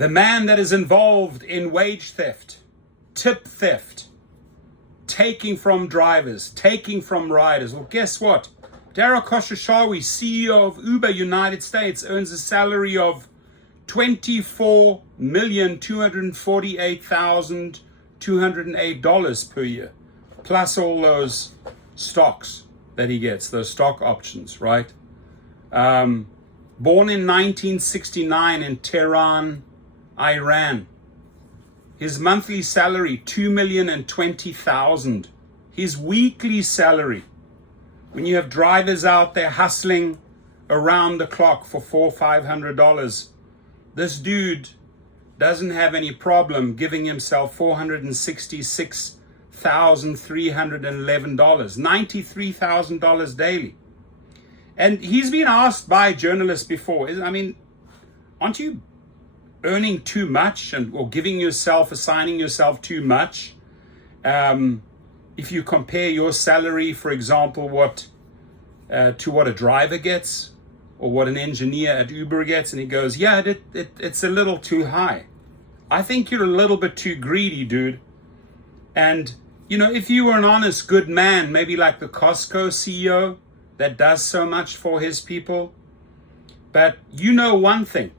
The man that is involved in wage theft, tip theft, taking from drivers, taking from riders. Well, guess what? DARA KHOSROSHAHI, CEO of Uber United States, earns a salary of $24,248,208 per year, plus all those stocks that he gets, those stock options, right? Born in 1969 in Tehran, Iran. His monthly salary, $2,020,000. His weekly salary, when you have drivers out there hustling around the clock for $400-500, this dude doesn't have any problem giving himself $466,311, $93,000 daily. And he's been asked by journalists before, aren't you earning too much or assigning yourself too much? If you compare your salary, for example, to what a driver gets or what an engineer at Uber gets, and he goes, yeah, it's a little too high. I think you're a little bit too greedy, dude. And, if you were an honest, good man, maybe like the Costco CEO that does so much for his people, but one thing,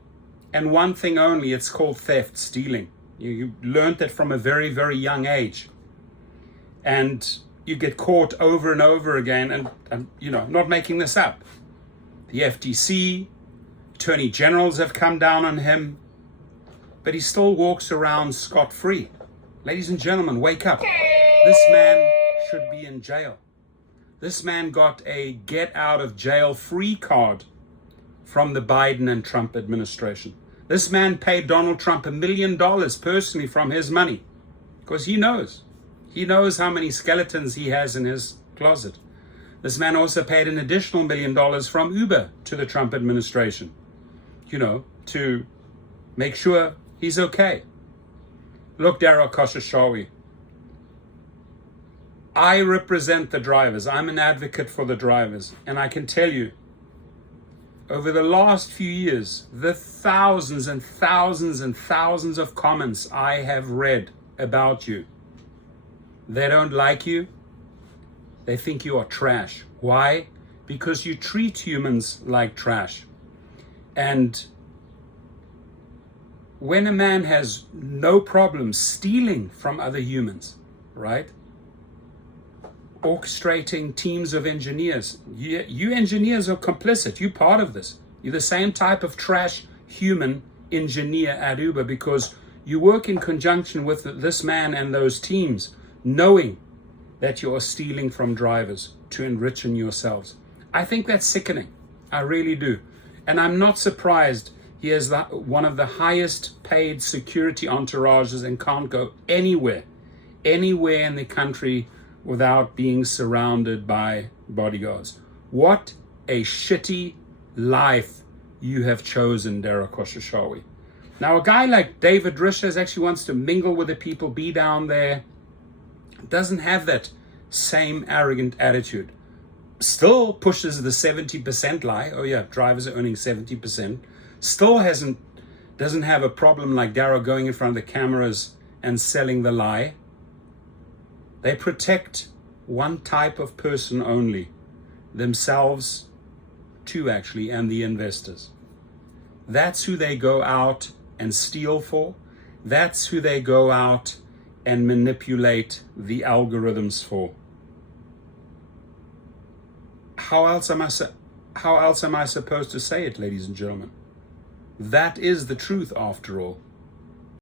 and one thing only, it's called theft, stealing. You learned it from a very, very young age. And you get caught over and over again, and not making this up. The FTC, attorney generals have come down on him, but he still walks around scot-free. Ladies and gentlemen, wake up. This man should be in jail. This man got a get out of jail free card from the Biden and Trump administration. This man paid Donald Trump $1 million personally from his money, because he knows how many skeletons he has in his closet. This man also paid an additional $1 million from Uber to the Trump administration, to make sure he's okay. Look, DARA KHOSROSHAHI, I represent the drivers. I'm an advocate for the drivers. And I can tell you, over the last few years, the thousands and thousands and thousands of comments I have read about you, they don't like you. They think you are trash. Why? Because you treat humans like trash. And when a man has no problem stealing from other humans, right? Orchestrating teams of engineers. You engineers are complicit. You're part of this. You're the same type of trash human engineer at Uber, because you work in conjunction with this man and those teams, knowing that you are stealing from drivers to enrich yourselves. I think that's sickening. I really do. And I'm not surprised he has one of the highest paid security entourages and can't go anywhere in the country without being surrounded by bodyguards. What a shitty life you have chosen, DARA KHOSROSHAHI. Now, a guy like David Risher actually wants to mingle with the people, be down there, doesn't have that same arrogant attitude. Still pushes the 70% lie. Oh yeah, drivers are earning 70%. Still doesn't have a problem like Dara going in front of the cameras and selling the lie. They protect one type of person only, themselves too actually, and the investors. That's who they go out and steal for. That's who they go out and manipulate the algorithms for. How else am I supposed to say it, ladies and gentlemen? That is the truth after all.